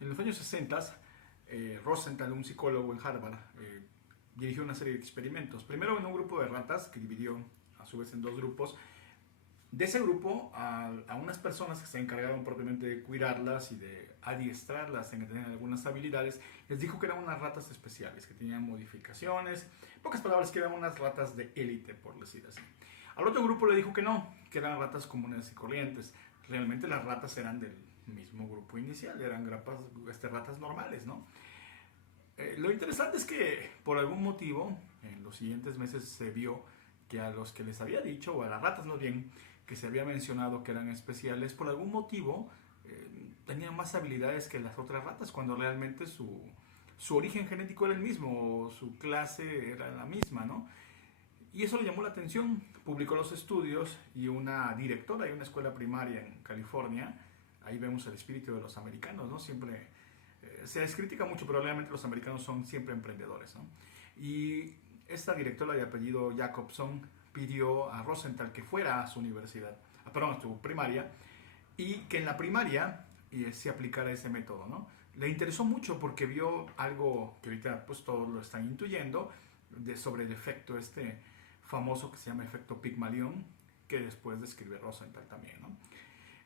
En los años 60, Rosenthal, un psicólogo en Harvard, dirigió una serie de experimentos. Primero en un grupo de ratas que dividió a su vez en dos grupos. De ese grupo, a unas personas que se encargaron propiamente de cuidarlas y de adiestrarlas en tener algunas habilidades, les dijo que eran unas ratas especiales, que tenían modificaciones, en pocas palabras, que eran unas ratas de élite, por decir así. Al otro grupo le dijo que no, que eran ratas comunes y corrientes. Realmente las ratas eran del mismo grupo inicial, eran ratas normales, ¿no? Lo interesante es que por algún motivo, en los siguientes meses se vio que a los que les había dicho, o a las ratas más bien, que se había mencionado que eran especiales, por algún motivo tenían más habilidades que las otras ratas, cuando realmente su origen genético era el mismo, o su clase era la misma, ¿no? Y eso le llamó la atención, publicó los estudios y una directora de una escuela primaria en California, ahí vemos el espíritu de los americanos, ¿no? Siempre se les critica mucho, pero realmente los americanos son siempre emprendedores, ¿no? Y esta directora de apellido Jacobson pidió a Rosenthal que fuera a su universidad, perdón, a su primaria, y que en la primaria se aplicara ese método, ¿no? Le interesó mucho porque vio algo que ahorita pues todos lo están intuyendo sobre el efecto famoso que se llama efecto Pigmalión, que después describe Rosenthal también, ¿no?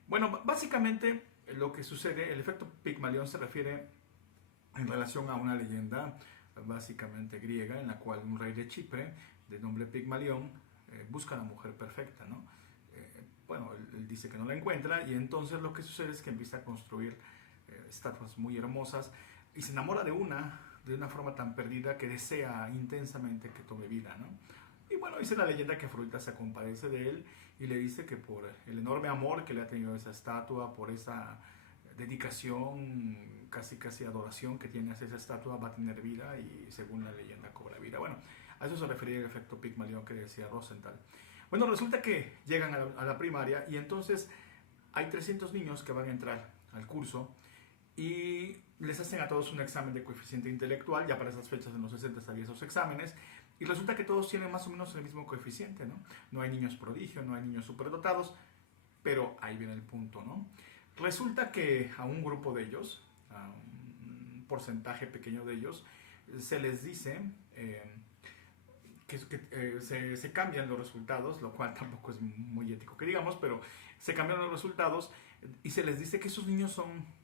Bueno, básicamente lo que sucede, el efecto Pigmalión se refiere en relación a una leyenda básicamente griega en la cual un rey de Chipre de nombre Pigmalión busca a la mujer perfecta, ¿no? Bueno, él dice que no la encuentra y entonces lo que sucede es que empieza a construir estatuas muy hermosas y se enamora de una forma tan perdida que desea intensamente que tome vida, ¿no? Y bueno, dice la leyenda que Afrodita se compadece de él y le dice que por el enorme amor que le ha tenido esa estatua, por esa dedicación, casi casi adoración que tiene hacia esa estatua, va a tener vida y según la leyenda cobra vida. Bueno, a eso se refería el efecto Pigmalión que decía Rosenthal. Bueno, resulta que llegan a la primaria y entonces hay 300 niños que van a entrar al curso y les hacen a todos un examen de coeficiente intelectual. Ya para esas fechas en los 60 había esos exámenes y resulta que todos tienen más o menos el mismo coeficiente, ¿no? No hay niños prodigio, no hay niños superdotados, pero ahí viene el punto, ¿no? Resulta que a un grupo de ellos, a un porcentaje pequeño de ellos, se les dice se cambian los resultados, lo cual tampoco es muy ético que digamos, pero se cambian los resultados y se les dice que esos niños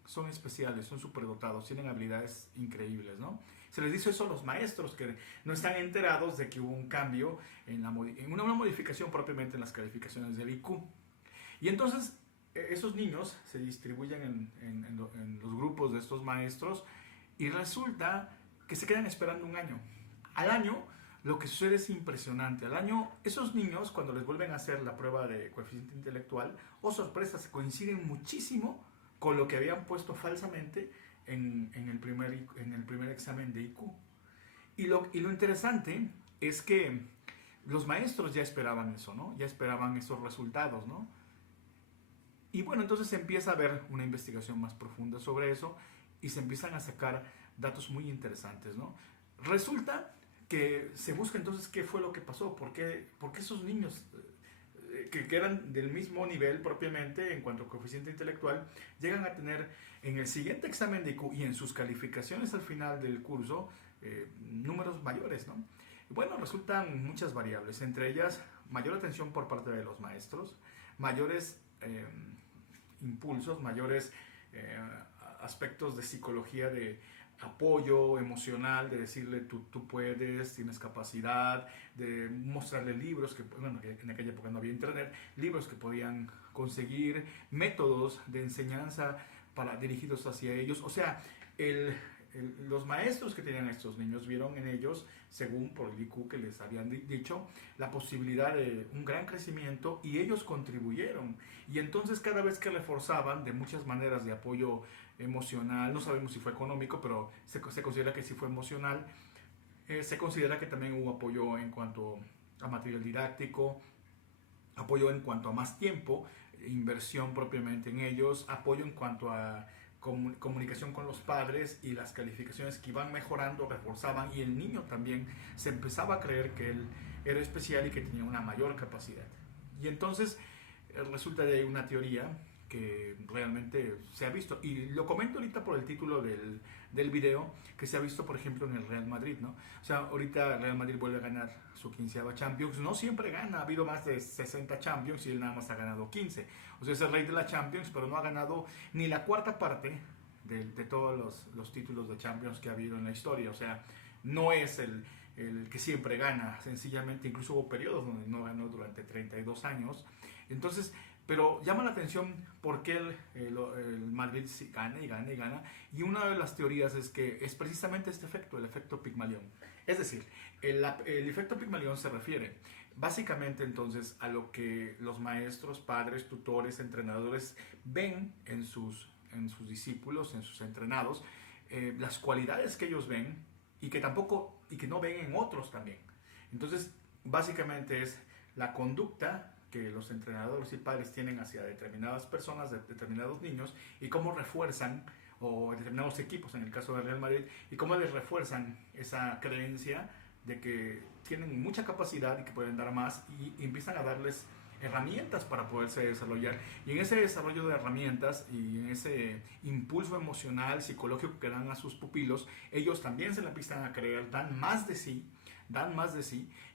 son especiales, son superdotados, tienen habilidades increíbles, ¿no? Se les dice eso a los maestros que no están enterados de que hubo un cambio en una modificación propiamente en las calificaciones del IQ. Y entonces esos niños se distribuyen en los grupos de estos maestros y resulta que se quedan esperando un año. Al año lo que sucede es impresionante. Al año, esos niños, cuando les vuelven a hacer la prueba de coeficiente intelectual, oh sorpresa, se coinciden muchísimo con lo que habían puesto falsamente en el primer examen de IQ. Y lo interesante es que los maestros ya esperaban eso, ¿no? Ya esperaban esos resultados, ¿no? Y bueno, entonces se empieza a ver una investigación más profunda sobre eso y se empiezan a sacar datos muy interesantes, ¿no? Resulta que se busca entonces qué fue lo que pasó, por qué esos niños que eran del mismo nivel propiamente en cuanto a coeficiente intelectual, llegan a tener en el siguiente examen de IQ y en sus calificaciones al final del curso números mayores, ¿no? Y bueno, resultan muchas variables, entre ellas mayor atención por parte de los maestros, mayores impulsos, mayores aspectos de psicología de apoyo emocional, de decirle tú puedes, tienes capacidad, de mostrarle libros, que bueno, en aquella época no había internet, libros que podían conseguir, métodos de enseñanza dirigidos hacia ellos. O sea, los maestros que tenían a estos niños vieron en ellos, según por el IQ que les habían dicho, la posibilidad de un gran crecimiento y ellos contribuyeron. Y entonces cada vez que reforzaban de muchas maneras de apoyo emocional, no sabemos si fue económico, pero se considera que sí fue emocional, se considera que también hubo apoyo en cuanto a material didáctico, apoyo en cuanto a más tiempo, inversión propiamente en ellos, apoyo en cuanto a comunicación con los padres y las calificaciones que iban mejorando, reforzaban y el niño también se empezaba a creer que él era especial y que tenía una mayor capacidad. Y entonces resulta de una teoría que realmente se ha visto. Y lo comento ahorita por el título del video, que se ha visto, por ejemplo, en el Real Madrid, ¿no? O sea, ahorita el Real Madrid vuelve a ganar su 15ª Champions. No siempre gana, ha habido más de 60 Champions y él nada más ha ganado 15. O sea, es el rey de la Champions, pero no ha ganado ni la cuarta parte de todos los títulos de Champions que ha habido en la historia. O sea, no es el que siempre gana, sencillamente. Incluso hubo periodos donde no ganó durante 32 años. Entonces, pero llama la atención por qué el Madrid gana y gana y gana. Y una de las teorías es que es precisamente este efecto, el efecto Pigmalión. Es decir, el efecto Pigmalión se refiere básicamente entonces a lo que los maestros, padres, tutores, entrenadores ven en sus discípulos, en sus entrenados, las cualidades que ellos ven y que no ven en otros también. Entonces, básicamente es la conducta que los entrenadores y padres tienen hacia determinadas personas, determinados niños, y cómo refuerzan, o determinados equipos, en el caso del Real Madrid, y cómo les refuerzan esa creencia de que tienen mucha capacidad y que pueden dar más, y empiezan a darles herramientas para poderse desarrollar. Y en ese desarrollo de herramientas y en ese impulso emocional, psicológico que dan a sus pupilos, ellos también se la empiezan a creer, dan más de sí,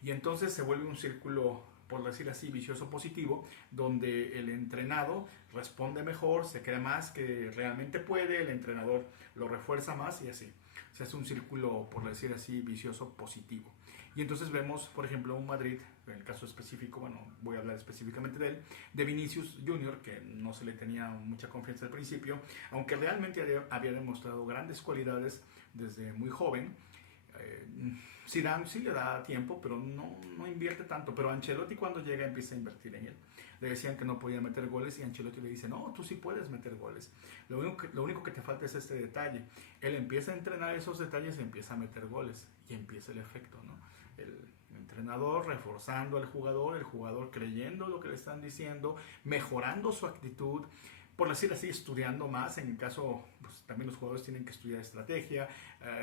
y entonces se vuelve un círculo, por decir así, vicioso positivo, donde el entrenado responde mejor, se cree más que realmente puede, el entrenador lo refuerza más y así. Se hace un círculo, por decir así, vicioso positivo. Y entonces vemos, por ejemplo, un Madrid, en el caso específico, bueno, voy a hablar específicamente de él, de Vinicius Junior, que no se le tenía mucha confianza al principio, aunque realmente había demostrado grandes cualidades desde muy joven. Zidane sí le da tiempo, pero no invierte tanto. Pero Ancelotti, cuando llega, empieza a invertir en él. Le decían que no podía meter goles y Ancelotti le dice, no, tú sí puedes meter goles. Lo único que te falta es este detalle. Él empieza a entrenar esos detalles y empieza a meter goles. Y empieza el efecto, ¿no? El entrenador reforzando al jugador, el jugador creyendo lo que le están diciendo, mejorando su actitud, por decir así, estudiando más. En el caso, pues, también los jugadores tienen que estudiar estrategia,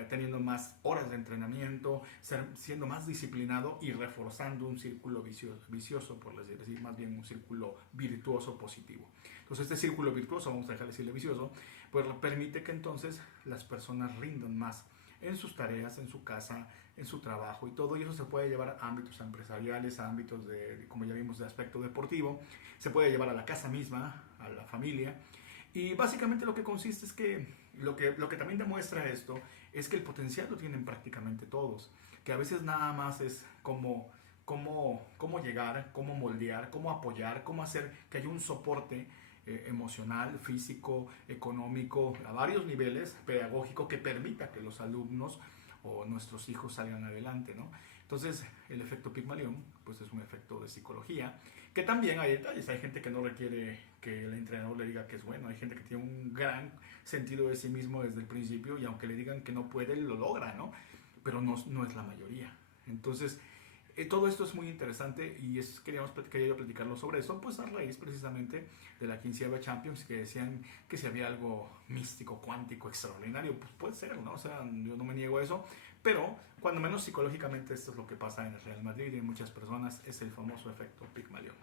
teniendo más horas de entrenamiento, siendo más disciplinado y reforzando un círculo vicioso, por decir, más bien un círculo virtuoso positivo. Entonces, este círculo virtuoso, vamos a dejar de decirle vicioso, pues permite que entonces las personas rindan más en sus tareas, en su casa, en su trabajo y todo, y eso se puede llevar a ámbitos empresariales, a ámbitos como ya vimos, de aspecto deportivo, se puede llevar a la casa misma, a la familia, y básicamente lo que consiste es que lo que también demuestra esto es que el potencial lo tienen prácticamente todos, que a veces nada más es cómo llegar, cómo moldear, cómo apoyar, cómo hacer que haya un soporte emocional, físico, económico, a varios niveles, pedagógico, que permita que los alumnos o nuestros hijos salgan adelante, ¿no? Entonces, el efecto Pigmalión, pues es un efecto de psicología, que también hay detalles. Hay gente que no requiere que el entrenador le diga que es bueno, hay gente que tiene un gran sentido de sí mismo desde el principio y aunque le digan que no puede, lo logra, ¿no? Pero no es la mayoría. Entonces, todo esto es muy interesante y quería yo platicarlo sobre eso, pues a raíz precisamente de la 15ª Champions, que decían que si había algo místico, cuántico, extraordinario, pues puede ser, ¿no? O sea, yo no me niego a eso, pero cuando menos psicológicamente esto es lo que pasa en el Real Madrid y en muchas personas, es el famoso efecto Pigmalión.